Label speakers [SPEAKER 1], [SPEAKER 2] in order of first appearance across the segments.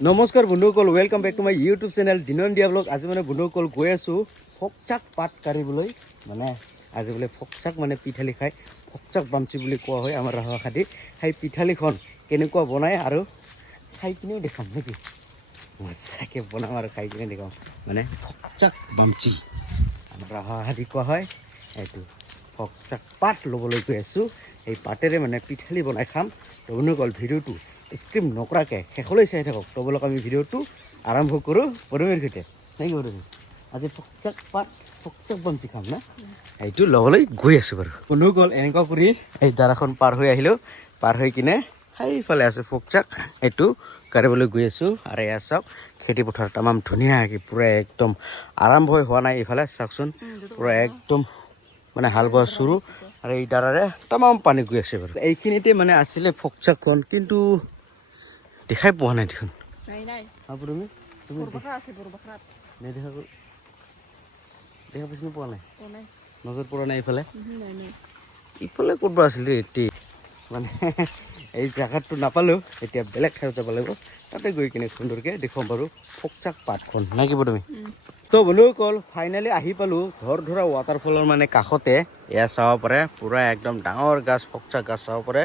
[SPEAKER 1] নমস্কাৰ বন্ধুসকল welcome back to my YouTube channel দিনন দিয়া ব্লগ আজি মানে বন্ধুসকল গৈ আছোঁ ফকচাক পাত কাঢ়িবলৈ। মানে আজি বোলে ফকচাক মানে পিঠালি খাই, ফকচাক বামচি বুলি কোৱা হয় আমাৰ ৰাভা খাতি সেই পিঠালিখন কেনেকুৱা বনায় আৰু খাই কিনেও দেখাম নেকি? মজাকৈ বনাম আৰু খাই কিনে দেখাম। মানে ফকচাক বামচি আমাৰ ৰাভা খাতি কোৱা হয়। এইটো ফকচাক পাত ল'বলৈ গৈ আছোঁ। সেই পাতেৰে মানে পিঠালি বনাই খাম। তো বন্ধুসকল ভিডিঅ'টো স্ক্ৰীম নকৰাকৈ শেষলৈ চাই থাকক। তো বলক আমি ভিডিঅ'টো আৰম্ভ কৰোঁ পদমীৰ সৈতে। নাই কি পদমী আজি ফকচাক পাত ফকচাক বামচি খাম না? এইটো ল'বলৈ গৈ আছোঁ বাৰু। বন্ধুসকল এনেকুৱা কৰি এই দাৰাখন পাৰ হৈ আহিলোঁ। পাৰ হৈ কিনে সেইফালে আছে ফকচাক। এইটো কাঢ়িবলৈ গৈ আছোঁ। আৰু এয়া চাওক খেতি পথাৰ তামাম ধুনীয়াকৈ পূৰা একদম আৰম্ভ হৈ হোৱা নাই এইফালে। চাওকচোন পূৰা একদম মানে হাল বোৱা চুৰু আৰু এই দাৰাৰে তামাম পানী গৈ আছে বাৰু। এইখিনিতে মানে আছিলে ফকচাকখন কিন্তু দেখাই পোৱা নাই দেখোন। তুমি নেদেখা দেখা পাইছো পোৱা নাই। নজৰ পৰা নাই এইফালে। ইফালে ক'ৰবাত আছিলে এতিয়া মানে এই জেগাটো নাপালোঁ এতিয়া বেলেগ ঠাইত যাব লাগিব। তাতে গৈ কিনে সুন্দৰকৈ দেখুৱাম বাৰু ফকচাক পাতখন। নে তুমি তো বন্ধুসকল ফাইনেলি আহি পালোঁ ধৰ ধৰা ৱাটাৰফলৰ মানে কাষতে। এয়া চাব পাৰে পূৰা একদম ডাঙৰ গাছ ফকচাক গাছ চাব পাৰে।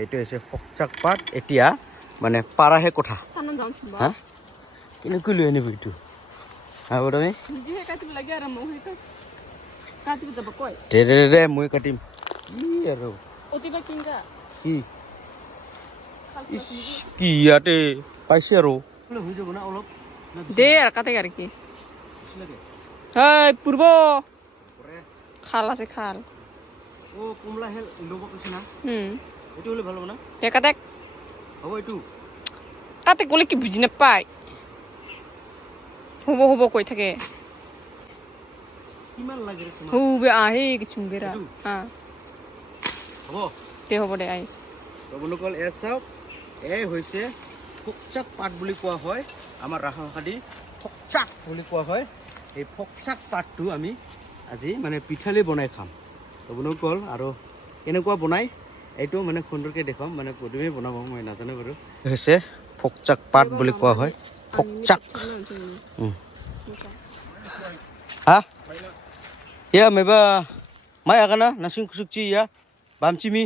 [SPEAKER 1] এইটো হৈছে ফকচাক পাত। এতিয়া মানে পাৰাহে কথা
[SPEAKER 2] টানো যাম শুনবা
[SPEAKER 1] হা কেনেকৈ লৈ আনিব এইটো হা তুমি
[SPEAKER 2] নিজে কাটিব লাগে আৰু মই সেইটো কাটিব যাব কয়।
[SPEAKER 1] দে দে দে দে মই কাটিম। কি আৰু।
[SPEAKER 2] অতিবা কিংগা
[SPEAKER 1] কি? কি ইয়াতে? পাইছে আৰু। হৈ যাব না অলপ?
[SPEAKER 2] দে আর কাটে আর কি এই পূর্ব খাল আছে খাল।
[SPEAKER 1] অ কমলা হেল ল'ব কৈছে না।
[SPEAKER 2] হুম
[SPEAKER 1] এইটো হ'লে ভালো হ'ব না?
[SPEAKER 2] দে কাটে। কাটে গ'লে কি বুজি নাপায়? হ'ব হ'ব কৈ থাকে। হুবে আহে
[SPEAKER 1] হ'ব।
[SPEAKER 2] দে হ'ব দে আই
[SPEAKER 1] তো বন্ধুসকল এয়া চাওক এই হৈছে ফকচাক পাত বুলি কোৱা হয়। আমাৰ ৰাস ভাষাদি ফকচাক বুলি কোৱা হয়। এই ফকচাক পাতটো আমি আজি মানে পিঠালি বনাই খাম। বন্ধুসকল আৰু কেনেকুৱা বনাই এইটো মানে সুন্দৰকৈ দেখুৱাম মানে পদুমে বনাব মই নাজানো বাৰু হৈছে ফকচাক পাত বুলি কোৱা হয় ফকচাক হা ya meba mai agana nasing kusukci ya bamcimi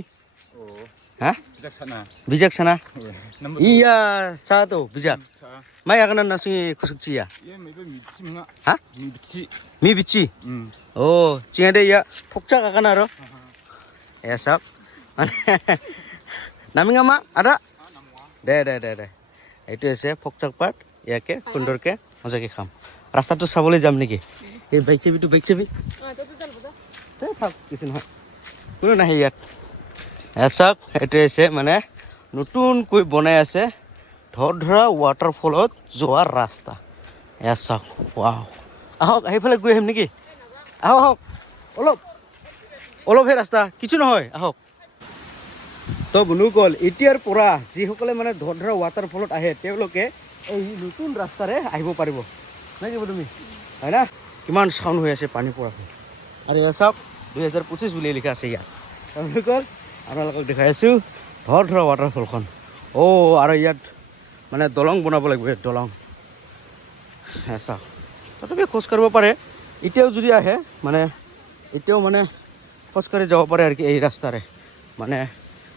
[SPEAKER 3] Oh,
[SPEAKER 1] hah
[SPEAKER 3] bijaksana.
[SPEAKER 1] bijaksana
[SPEAKER 3] Nomor
[SPEAKER 1] iya satu bijak
[SPEAKER 3] sa
[SPEAKER 1] mai agana nasing kusukci ya
[SPEAKER 3] ye mebe michi mga.
[SPEAKER 1] Ha?
[SPEAKER 3] Michi.
[SPEAKER 1] mi bici
[SPEAKER 3] Hmm.
[SPEAKER 1] Nami ngama ada দে দে দে দে। এইটো হৈছে ফকচক পাত ইয়াকে, সুন্দৰকৈ মজাকৈ খাম। ৰাস্তাটো চাবলৈ যাম নেকি? এই বাইক চাবিটো, বাইক চাবি। থাক কিছু নহয়। কোনো নাহে ইয়াত। চাওক, এইটো হৈছে মানে নতুনকৈ বনাই আছে ধৰ ধৰা ৱাটাৰফলত যোৱাৰ ৰাস্তা। এয়া চাওক ৱাও আহক, সেইফালে গৈ আহিম নেকি? আহক আহক। অলপ, অলপহে ৰাস্তা, কিছু নহয়, আহক। তো বন্ধুসকল এতিয়াৰ পৰা যিসকলে মানে ধৰ ধৰা ৱাটাৰফলত আহে, তেওঁলোকে এই নতুন ৰাস্তাৰে আহিব পাৰিব। নাই তুমি? হয় না? কিমান চাউণ্ড হৈ আছে পানী পৰাকৈ আৰু এয়া চাওক, দুহেজাৰ পঁচিছ বুলি লিখা আছে ইয়াত। তো বন্ধুসকল আপোনালোকক দেখাই আছোঁ ধৰ ধৰা ৱাটাৰফলখন অ' আৰু ইয়াত মানে দলং বনাব লাগিব, ইয়াত দলং। চাওক তথাপি খোজ কাঢ়িব পাৰে। এতিয়াও যদি আহে মানে এতিয়াও মানে খোজকাঢ়ি যাব পাৰে আৰু কি এই ৰাস্তাৰে। মানে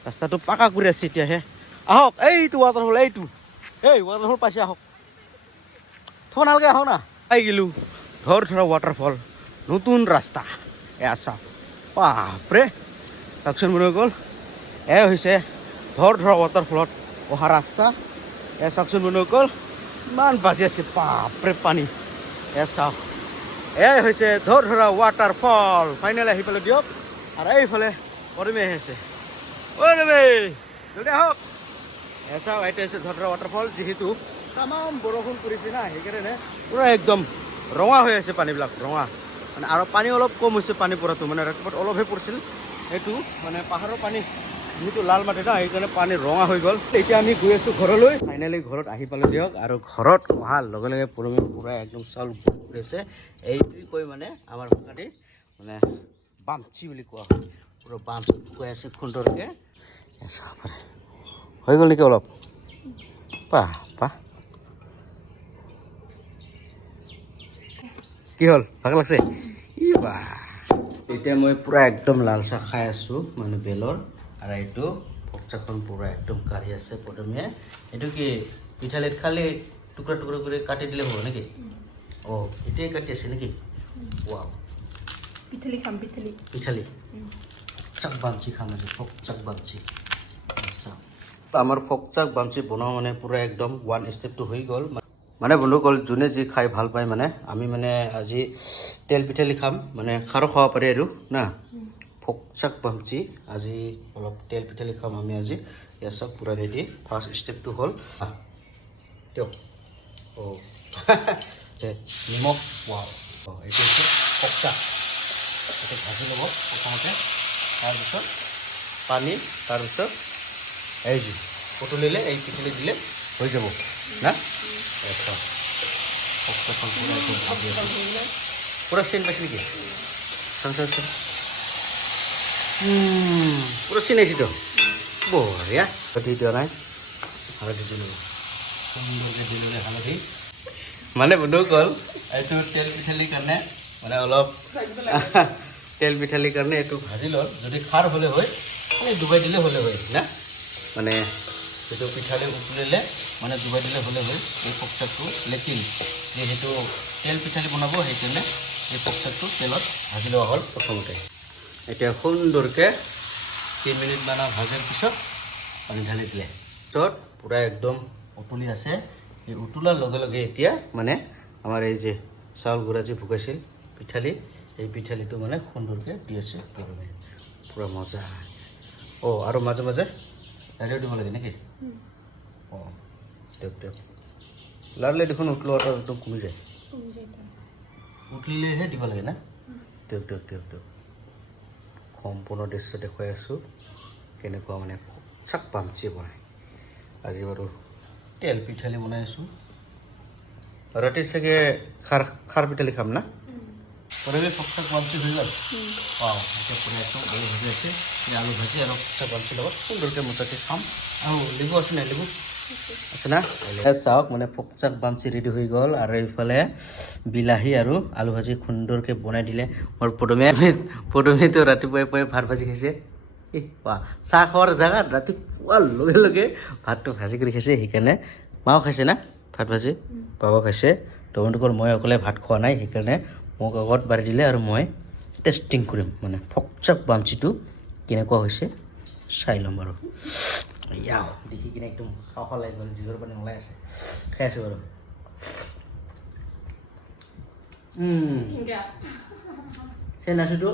[SPEAKER 1] ৰাস্তাটো পাকা কৰি আছে এতিয়াহে আহক, এইটো ৱাটাৰফল এইটো। এই ৱাটাৰফল পাইছে, আহক। থ'ব নালাগে, আহক না। পাই গ'লোঁ। ধৰ ধৰা ৱাটাৰফল নতুন ৰাস্তা। এয়া চাওক। বাপৰে। চাওকচোন বুলি গ'ল এ হৈছে, ধৰ ধৰা ৱাটাৰফলত অহা ৰাস্তা। এয়া চাওকচোন বুলি গ'ল ইমান বাজি আছে, বাপৰে, পানী। এয়া চাওক। এয়াই হৈছে, ধৰ ধৰা ৱাটাৰফল ফাইনেল আহি পেলাই দিয়ক। আৰু এইফালে পদমী আহি আহক এচা এইটো হৈছে ধৰা ৱাটাৰফল যিহেতু তামাম বৰষুণ পৰিছে না সেইকাৰণে পূৰা একদম ৰঙা হৈ আছে পানীবিলাক ৰঙা। মানে আৰু পানী অলপ কম হৈছে পানী পৰাটো মানে ৰাতিপুৱা অলপহে পৰিছিল। সেইটো মানে পাহাৰৰ পানী যিহেতু লাল মাটি না সেইকাৰণে পানী ৰঙা হৈ গ'ল। এতিয়া আমি গৈ আছোঁ ঘৰলৈ। ফাইনেলি ঘৰত আহি পালোঁ দিয়ক আৰু ঘৰত অহাৰ লগে লগে পৰমি পূৰা একদম চাউল আছে এইটোৱে কৈ মানে আমাৰ ভাষাতে মানে বামচি বুলি কোৱা হয়। পূৰা বাম কৈ আছে সুন্দৰকৈ। সাপরে হয়ে গেল নাকি অলপ? পা পা। কি হ'ল? ভালো লাগছে? ই বা এতিয়া মই পূৰা একদম লাল চাহ খাই আছোঁ মানে বেলৰ। আৰু এইটো পকচাখন পূৰা একদম কাঢ়ি আছে প্ৰথমে। এইটো কি পিঠালেট খালে টুকুৰা টুকুৰা কৰি কাটি দিলে হ'ব নেকি? অঁ এতিয়াই কাটি আছে নেকি? ৱাও।
[SPEAKER 2] পিঠালি খাম পিঠালি।
[SPEAKER 1] পিঠালি। পকচাক বামচি খাম আজি পকচাক বামচি আচ্ছা। আমাৰ ফক চাক বামচি বনোৱা মানে পূৰা একদম ওৱান ষ্টেপটো হৈ গ'ল। মানে বন্ধুসকল যোনে যি খাই ভালো পায় মানে আমি মানে আজি তেল পিঠালি খাম। মানে খাৰো খাব পাৰি আৰু না? ফক চাক বামচি আজি অলপ তেল পিঠালি খাম আমি আজি। ইয়াৰ চাক পূৰা ৰেডি ফাৰ্ষ্ট ষ্টেপটো হ'ল দিয়ক। অঁ। নিমখ ৱাও অঁ এইটো হৈছে ফক চাক এইটো ভাজি ল'ব প্ৰথমতে। তাৰপিছত পানী তাৰপিছত এই যি উতলিলে এই পিঠলি দিলে হৈ যাব। না? আচ্ছা। পূৰা চেন পাইছে নেকি? পূৰা চেন আহিছে তো। বঢ়িয়া হালধি দিয়া নাই? হালধি দি ল'ব সুন্দৰকৈ দি ল'লে হালধি। মানে বন্ধুসকল এইটো তেল পিঠালিৰ কাৰণে মানে অলপ তেল পিঠালিৰ কাৰণে এইটো ভাজি ল'ল। যদি খাৰ হ'লে হয় মানে ডুবাই দিলে হ'লে হয়, না? মানে সেইটো পিঠালি উতলিলে মানে ডুবাই দিলে হ'লে হয় এই পকচাকটো লেকিন যিহেতু তেল পিঠালি বনাব সেইকাৰণে এই পকচাকটো তেলত ভাজি লোৱা হ'ল প্ৰথমতে। এতিয়া সুন্দৰকৈ তিনি মিনিটমান ভাজাৰ পিছত পানী ঢালি দিলে। পিছত পূৰা একদম উতলি আছে। এই উতলাৰ লগে লগে এতিয়া মানে আমাৰ এই যে চাউল গুড়া যে ভুকাইছিল, পিঠালি, এই পিঠালিটো মানে সুন্দৰকৈ দি আছে। গৰমে পূৰা মজা। অঁ, আৰু মাজে মাজে লাৰিও দিব লাগে নেকি? অঁ দিয়ক দিয়ক লাৰিলে দেখোন উতলোৱাটো একদম কমি যায়। উতলিলেহে দিব লাগে না? দিয়ক দিয়ক দিয়ক দিয়ক সম্পূৰ্ণ দৃশ্য দেখুৱাই আছোঁ কেনেকুৱা মানে চাক পামচি বনায় আজি বাৰু তেল পিঠালি বনাই আছোঁ। ৰাতি চাগে খাৰ খাৰ পিঠালি খাম না? পৰহি ফকচাক পামচি হৈ গ'ল অঁ এতিয়া পূৰা একদম আলু ভাজি আছে এই আলু ভাজি আৰু ফকচাক পামচি লগত সুন্দৰকৈ মোটাকৈ খাম আৰু লেবু আছে নাই লেবু? আছে না? চাওক মানে ফকচাক বামচি ৰেডি হৈ গ'ল। আৰু এইফালে বিলাহী আৰু আলু ভাজি সুন্দৰকৈ বনাই দিলে। মোৰ পদমে পদমেতো ৰাতিপুৱাই পুৱাই ভাত ভাজি খাইছে। বাহ চাহ খোৱাৰ জেগাত ৰাতিপুৱাৰ লগে লগে ভাতটো ভাজি কৰি খাইছে। সেইকাৰণে মাও খাইছে না ভাত ভাজি? বাবা খাইছে। তোমালোকৰ মই অকলে ভাত খোৱা নাই। সেইকাৰণে মোক আগত বাঢ়ি দিলে আৰু মই টেষ্টিং কৰিম। মানে ফকচাক বামচিটো কেনেকুৱা হৈছে চাই ল'ম বাৰু ইয়াও দেখি কিনে একদম খাওঁ খাওঁ লাগি গ'ল জিভৰ পানী ওলাই আছে। খাই আছোঁ বাৰু। সেই নাচিটো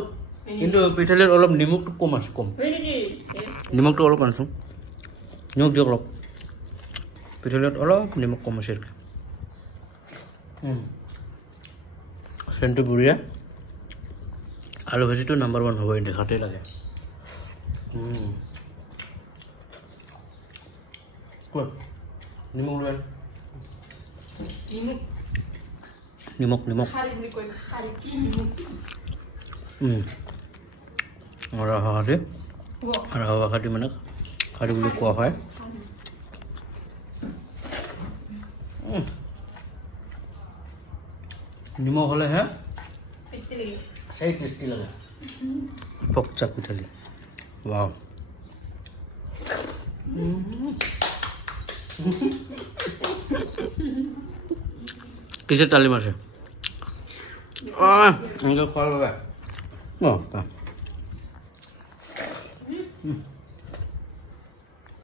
[SPEAKER 1] কিন্তু পিঠালিত অলপ নিমখটো কম আছে কম। নিমখটো অলপ আনিছোঁ। নিমখ দিয়ক অলপ। পিঠালিত অলপ নিমখ কম আছে চেণ্টটো বঢ়িয়া। আলু ভাজিটো নাম্বাৰ ওৱান হ'বই দেখাতেই লাগে। উম। ক'ত নিমখ লৈ নিমখ। নিমখ ৰাভা ভাষাতে ৰাভা ভাষাতে মানে খাৰী বুলি কোৱা হয়। নিমখ হ'লেহে
[SPEAKER 2] টেষ্টি লাগে।
[SPEAKER 1] সেই টেষ্টি লাগে। পকচা পিঠালি ৱাও। কিসের তালিম আছে এনেকৈ খোৱাৰ বাবে। অঁ